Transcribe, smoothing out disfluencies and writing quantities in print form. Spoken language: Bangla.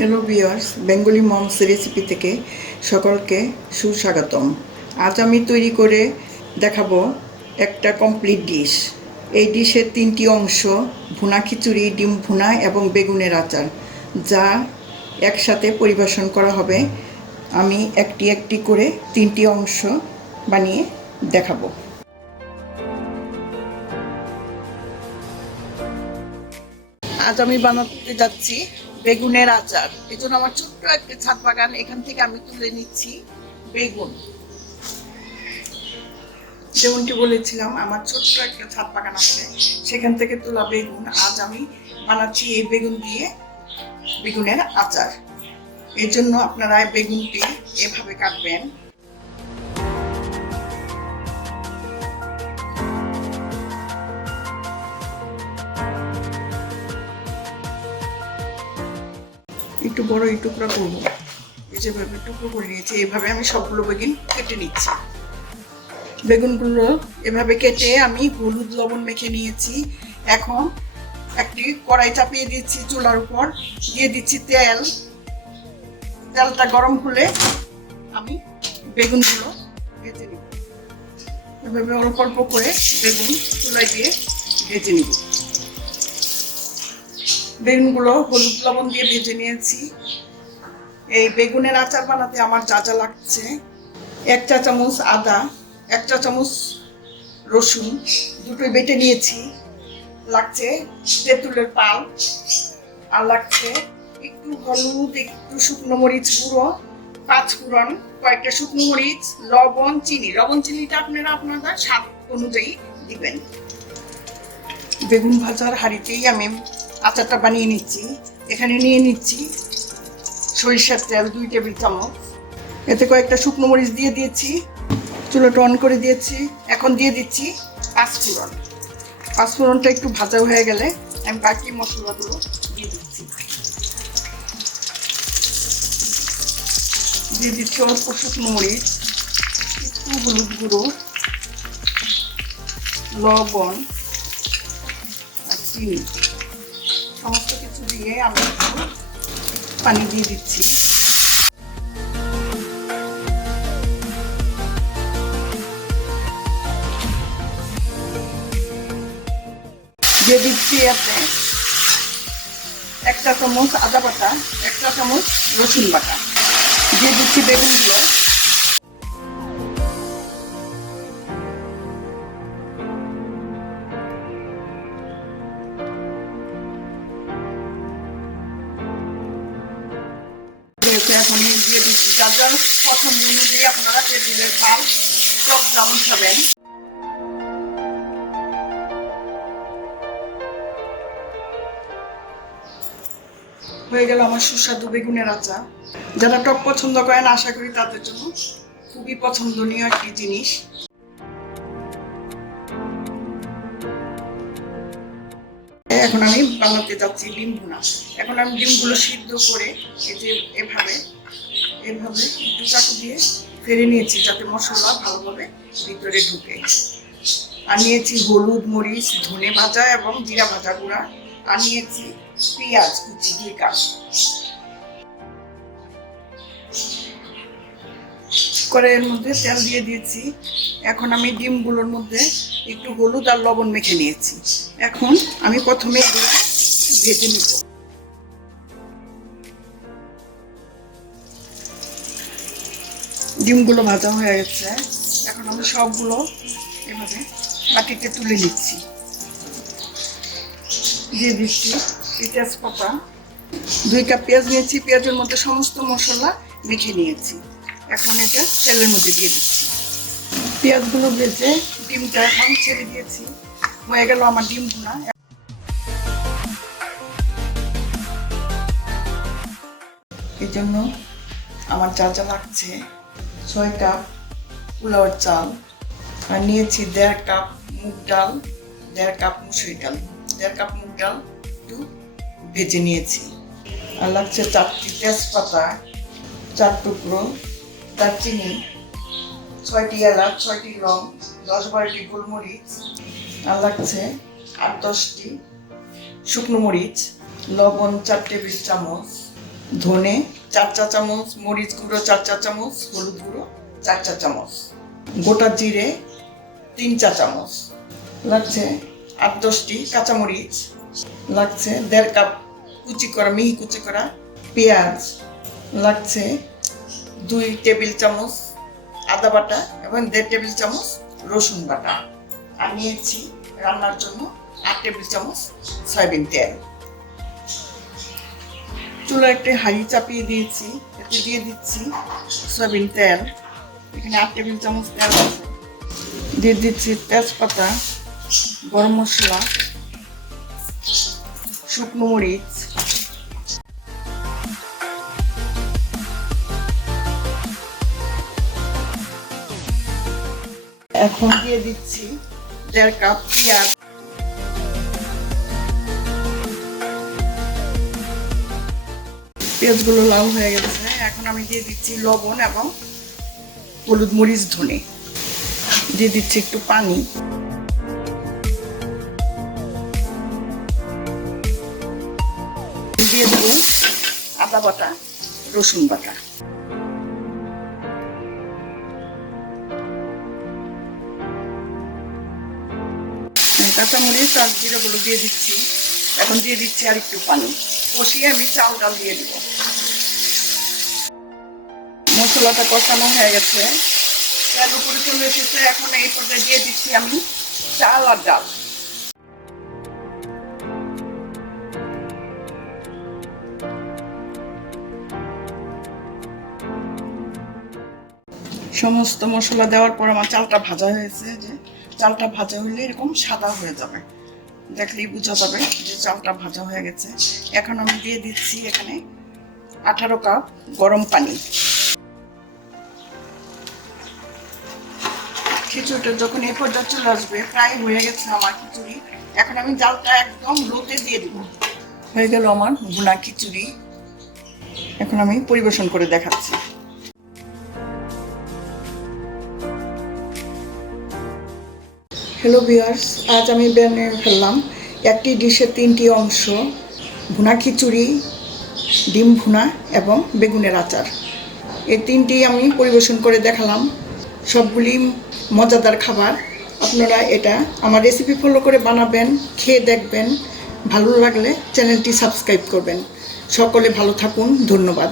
Hello viewers, Bengali moms recipe থেকে সকলকে সুস্বাগতম। আজ আমি তৈরি করে দেখাবো একটা কমপ্লিট ডিশ। এই ডিশের 3টি অংশ: ভুনা খিচুড়ি, ডিম ভুনা এবং বেগুনের আচার, যা একসাথে পরিবেশন করা হবে। আমি একটি একটি করে 3টি অংশ বানিয়ে দেখাবো। আজ আমি বানাতে যাচ্ছি বেগুনের আচার। এই জন্য আমার ছোট্ট একটা ছাদ বাগান, এখান থেকে আমি তুলে নিচ্ছি বেগুন। যেমনটি বলেছিলাম, আমার ছোট্ট একটা ছাদ বাগান আছে, সেখান থেকে তোলা বেগুন আজ আমি বানাচ্ছি এই বেগুন দিয়ে বেগুনের আচার। এর জন্য আপনারা বেগুনটি এভাবে কাটবেন। একটু বড় এই টুকরা করবো, এই যেভাবে টুকরো করে নিয়েছি, এইভাবে আমি সবগুলো বেগুন কেটে নিচ্ছি। বেগুনগুলো এভাবে কেটে আমি হলুদ লবণ মেখে নিয়েছি। এখন একটি কড়াই চাপিয়ে দিচ্ছি চুলার উপর, দিয়ে দিচ্ছি তেল। তেলটা গরম হলে আমি বেগুনগুলো ভেজে নিব। এভাবে অল্প অল্প করে বেগুন চুলায় দিয়ে ভেজে নিব। বেগুনগুলো হলুদ লবণ দিয়ে ভেজে নিয়েছি। এই বেগুনের আচার বানাতে আমার যা যা লাগছে: 1 চা চামচ আদা, 1 চা চামচ রসুন, দুটোই বেটে নিয়েছি। লাগছে তেঁতুলের পাল, আর লাগছে একটু হলুদ, একটু শুকনো মরিচ গুঁড়ো, 5 ফোড়ন, কয়েকটা শুকনো মরিচ, লবণ, চিনি। লবণ চিনিটা আপনারা আপনাদের স্বাদ অনুযায়ী দিবেন। বেগুন ভাজার হাঁড়িতেই আমি আচারটা বানিয়ে নিচ্ছি। এখানে নিয়ে নিচ্ছি সরিষার তেল 2 টেবিল চামচ। এতে কয়েকটা শুকনো মরিচ দিয়ে দিয়েছি, চুলাটা অন করে দিয়েছি। এখন দিয়ে দিচ্ছি 5 ফোড়ন। 5 ফোড়নটা একটু ভাজা হয়ে গেলে আমি বাকি মশলাগুলো দিয়ে দিচ্ছি। দিয়ে দিচ্ছি অল্প শুকনো মরিচ, একটু হলুদ গুঁড়ো, লবণ আর চিনি। সমস্ত কিছু দিয়ে আমি একটু পানি দিয়ে দিচ্ছি। দিয়ে দিচ্ছি এতে 1 চা চামচ আদা বাটা, 1 চা চামচ রসুন বাটা। দিয়ে দিচ্ছি বেগুনগুলো। এখন দিয়ে দিচ্ছি যার যার পছন্দ অনুযায়ী আপনারা তেঁতুলের পাল টক জাম খাবেন। হয়ে গেল আমার সুস্বাদু বেগুনের আচার। যারা টক পছন্দ করেন, আশা করি তাদের জন্য খুবই পছন্দনীয় একটি জিনিস। এখন আমি বানাতে যাচ্ছি ডিম ভুনা। এখন আমি ডিমগুলো সিদ্ধ করে এই যে এভাবে এভাবে একটু চাকু দিয়ে ফেলে নিয়েছি, যাতে মশলা ভালোভাবে ভিতরে ঢুকে। আর নিয়েছি হলুদ, মরিচ, ধনে ভাজা এবং জিরা ভাজা গুঁড়া। আর নিয়েছি পেঁয়াজ কুচি 2 কাপ। কড়াইয়ের মধ্যে তেল দিয়ে দিয়েছি। এখন আমি ডিমগুলোর মধ্যে একটু হলুদ আর লবণ মেখে নিয়েছি। এখন আমি প্রথমে ভেজে নিব। ডিমগুলো ভাজা হয়ে গেছে। এখন আমি সবগুলো এভাবে বাটিতে তুলে নিচ্ছি। দিয়ে দিচ্ছি তেজপাতা। 2 কাপ পেঁয়াজ নিয়েছি। পেঁয়াজের মধ্যে সমস্ত মশলা মেখে নিয়েছি। এখন এটা তেলের মধ্যে দিয়ে দিচ্ছি। পেঁয়াজগুলো ভেজে ডিমটা এখন ছেড়ে দিয়েছি। হয়ে গেল আমার ডিম ভুনা। এই জন্য আমার যা যা লাগছে: 6 কাপ পোলাওয়ের চাল, আর নিয়েছি 1.5 কাপ মুগ ডাল, 1.5 কাপ মুসুরি ডাল। 1.5 কাপ মুগ ডাল একটু ভেজে নিয়েছি। আর লাগছে 4টি তেজপাতা, 4 টুকরো দারচিনি, 6টি এলাচ, 6টি লং, 10-12টি গোলমরিচ। আর লাগছে 8-10টি শুকনো মরিচ, লবণ 4 টেবিল চামচ, ধনে 4 চা চামচ, মরিচ গুঁড়ো 4 চা চামচ, হলুদ গুঁড়ো 4 চা চামচ, গোটা জিরে 3 চা চামচ, লাগছে 8-10টি কাঁচামরিচ, লাগছে 1.5 কাপ মিহি কুচি করা পেঁয়াজ, লাগছে 2 টেবিল চামচ আদা বাটা এবং 1.5 টেবিল চামচ রসুন বাটা। আর নিয়েছি রান্নার জন্য 8 টেবিল চামচ সয়াবিন তেল। চুলা একটা হাঁড়ি চাপিয়ে দিয়েছি, এতে দিয়ে দিচ্ছি সয়াবিন তেল। এখানে 8 টেবিল চামচ তেল আছে। দিয়ে দিচ্ছি তেজপাতা, গরম মশলা, শুকনো মরিচ, এখন দিয়ে দিচ্ছি 1.5 কাপ পেঁয়াজ। পেঁয়াজগুলো লাল হয়ে গেছে, এখন আমি দিয়ে দিচ্ছি লবণ এবং হলুদ, মরিচ, ধনে। দিয়ে দিচ্ছি একটু পানি। দিয়ে দেবো আদা বাটা, রসুন বাটা। কাঁচামরিচ আর জিরাগুলো দিয়ে দিচ্ছি। এখন দিয়ে দিচ্ছি আর একটু পানি। কষিয়ে আমি চাল ডাল দিয়ে দিব। মশলাটা কষানো হয়ে গেছে, তেল উপরে চলে এসেছে। এখন এই পর্যায়ে দিয়ে দিচ্ছি আমি চাল আর ডাল। সমস্ত মশলা দেওয়ার পর আমার চালটা ভাজা হয়েছে। যে চালটা ভাজা হলে এরকম সাদা হয়ে যাবে, দেখলেই বোঝা যাবে যে চালটা ভাজা হয়ে গেছে। এখন আমি দিয়ে দিচ্ছি এখানে 18 কাপ গরম পানি। খিচুড়িটা যখন এই পর্যায়ে চলে আসবে, প্রায় হয়ে গেছে আমার খিচুড়ি। এখন আমি জালটা একদম লোতে দিয়ে দিব। হয়ে গেল আমার ভুনা খিচুড়ি। এখন আমি পরিবেশন করে দেখাচ্ছি। হ্যালো ভিউয়ার্স, আজ আমি বানিয়ে ফেললাম একটি ডিশের 3টি অংশ: ভুনা খিচুড়ি, ডিম ভুনা এবং বেগুনের আচার। এই 3টি আমি পরিবেশন করে দেখালাম। সবগুলি মজাদার খাবার। আপনারা এটা আমার রেসিপি ফলো করে বানাবেন, খেয়ে দেখবেন। ভালো লাগলে চ্যানেলটি সাবস্ক্রাইব করবেন। সকলে ভালো থাকুন, ধন্যবাদ।